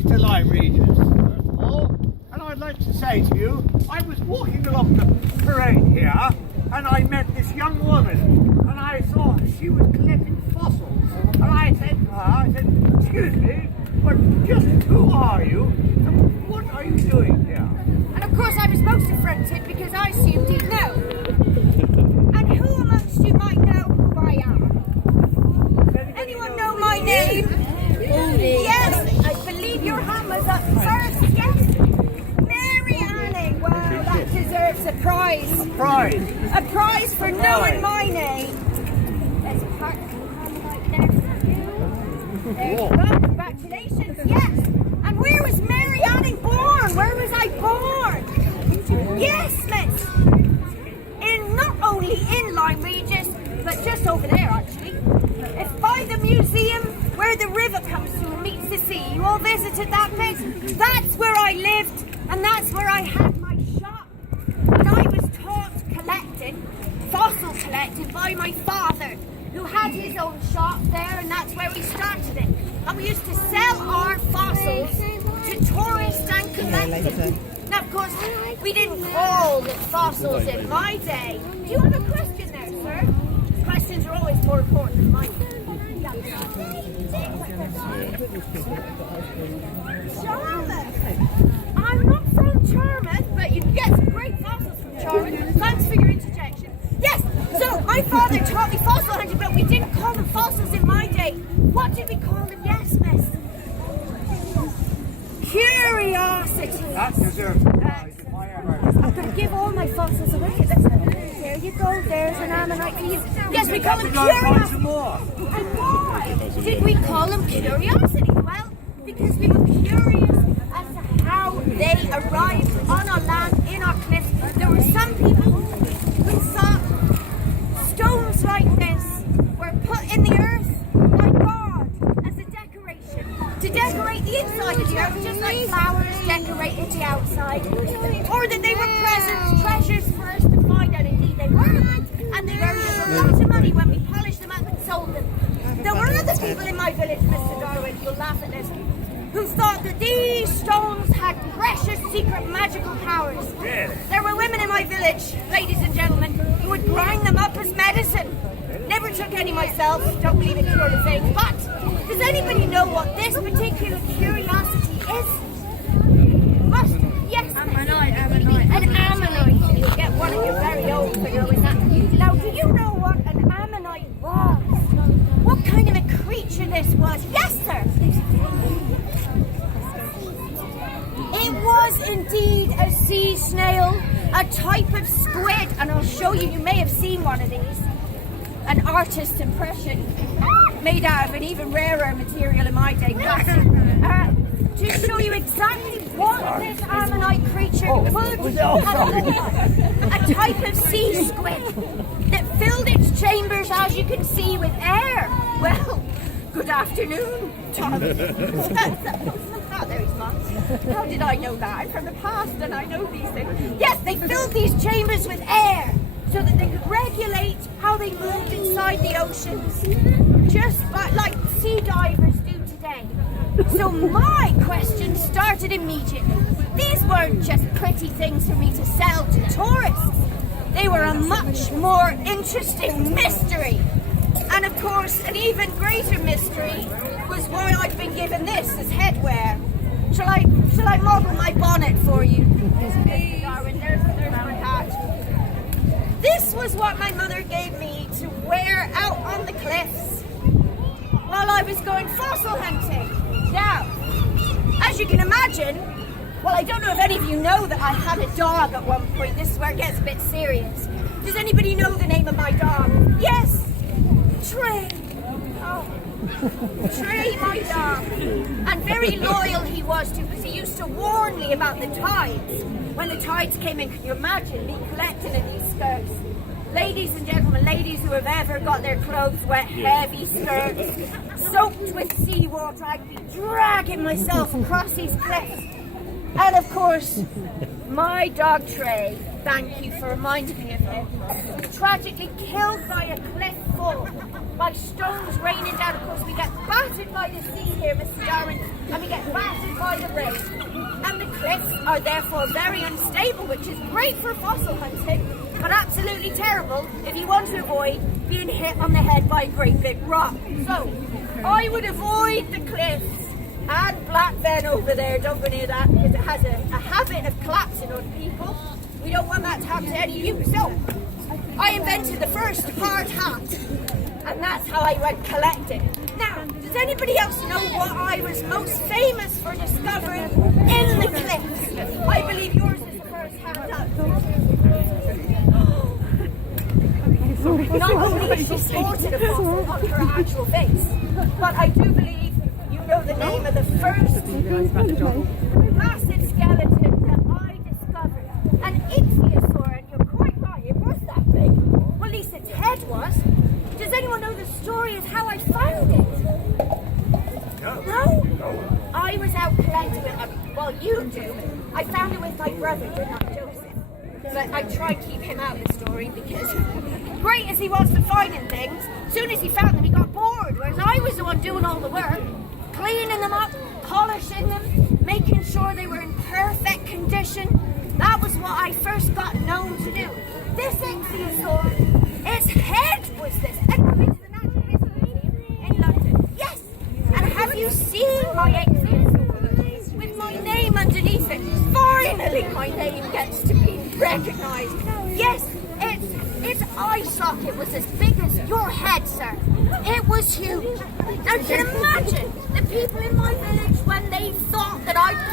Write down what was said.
to Lyme, Regis, first of all. And I'd like to say to you, I was walking along the parade here, and I met this young woman, and I saw she was collecting fossils. And I said to her, excuse me, but just who are you, and what are you doing here? And of course I was most affronted because I assumed he'd know. And who amongst you might know who I am? Anyone know my name? Yes, I believe your hand was up first, yes. Mary Anning, wow, that deserves a prize. A prize? A prize for knowing my name. There's a part right there for you. There you go, congratulations, yes. And where was Mary Anning born? Where was I born? Yes, miss. Not only in Lyme, Regis, but just over there actually. It's by the museum where the river comes through and meets the sea. You all visited that place? That's where I lived, and that's where I had my shop. And I was taught collecting, fossil collecting, by my father, who had his own shop there, and that's where we started it. And we used to sell our fossils to tourists and collectors. Now, of course, we didn't call them fossils in my day. Do you have a question there, sir? Questions are always more important than mine. Charmouth. I'm not from Charmouth, but you can get some great fossils from Charmouth. Thanks for your interjection. Yes, so my father taught me fossil hunting, but we didn't call them fossils in my day. What did we call them? Yes, miss. Curiosity. That deserves a prize if I ever. I'm going to give all my fossils away. There you go. There's an ammonite for you. Yes, we call them curiosity. And why did we call them curiosity? Well, because we were curious as to how they arrived on our land, in our cliffs. There were some people who thought stones like this were put in the earth by God as a decoration, to decorate the inside of the earth, just like flowers decorated the outside, or that they were presents, treasures for us to find out. Indeed they were, and they earned us a lot of money when we polished them up and sold them. There were other people in my village, Mr. Darwin, you'll laugh at this, who thought that these stones had precious, secret, magical powers. There were women in my village, ladies and gentlemen, who would grind them up as medicine. Never took any myself, don't believe in cured of things, but does anybody know what this particular curiosity is? Yes, Ammonite. an ammonite. You'll get one of your very own for knowing that. Now, do you know what an ammonite was? What kind of a creature this was? Yes, sir. It was indeed a sea snail, a type of squid, and I'll show you. You may have seen one of these. An artist's impression, made out of an even rarer material in my day, to show you exactly what this ammonite creature would have. A type of sea squid that filled its chambers, as you can see, with air. Well, good afternoon, Tom. Oh, there he's gone. How did I know that? I'm from the past and I know these things. Yes, they filled these chambers with air so that they could regulate how they moved inside the oceans, just like sea divers do today. So my question started immediately. These weren't just pretty things for me to sell to tourists. They were a much more interesting mystery. And of course, an even greater mystery was why I've been given this as headwear. Shall I model my bonnet for you? Yes, Darwin, there's my hat. This was what my mother gave me to wear out on the cliffs while I was going fossil hunting. Now, as you can imagine, well, I don't know if any of you know that I had a dog at one point. This is where it gets a bit serious. Does anybody know the name of my dog? Yes? Trey. Oh. Trey, my dog. And very loyal he was to, because he used to warn me about the tides. When the tides came in, can you imagine me collecting in these skirts? Ladies and gentlemen, ladies who have ever got their clothes wet, heavy skirts, soaked with seawater, I'd be dragging myself across these cliffs. And of course, my dog Trey, thank you for reminding me of him, was tragically killed by a cliff fall, by stones raining down. Of course, we get battered by the sea here, Mr. Darwin, and we get battered by the rain. And the cliffs are therefore very unstable, which is great for fossil hunting, but absolutely terrible if you want to avoid being hit on the head by a great big rock. So, I would avoid the cliffs and Black Ven over there, don't go near that, because it has a habit of collapsing on people. We don't want that to happen to any of you. So, I invented the first hard hat, and that's how I went collecting. Now, does anybody else know what I was most famous for discovering in the cliffs? I believe yours is the first hand up. Not only is she sported a fossil on her actual face, but I do believe you know the name of the first massive skeleton that I discovered. An ichthyosaur, and you're quite right, it was that big. Well, at least its head was. Does anyone know the story of how I found it? No? I was out collecting it. Well, you do. I found it with my brother, not Joseph. But I tried to keep him out of the story because, great as he was for finding things, as soon as he found them, he got bored. Whereas I was the one doing all the work, cleaning them up, polishing them, making sure they were in perfect condition. That was what I first got known to do. This ichthyosaur, its head was this. And I've been to the Natural History Museum in London. Yes! And have you seen my ichthyosaur? With my name underneath it. Finally my name gets to be recognised. Yes, its eye socket was as big as your head, sir. It was huge. Now you can imagine the people in my village when they thought that I'd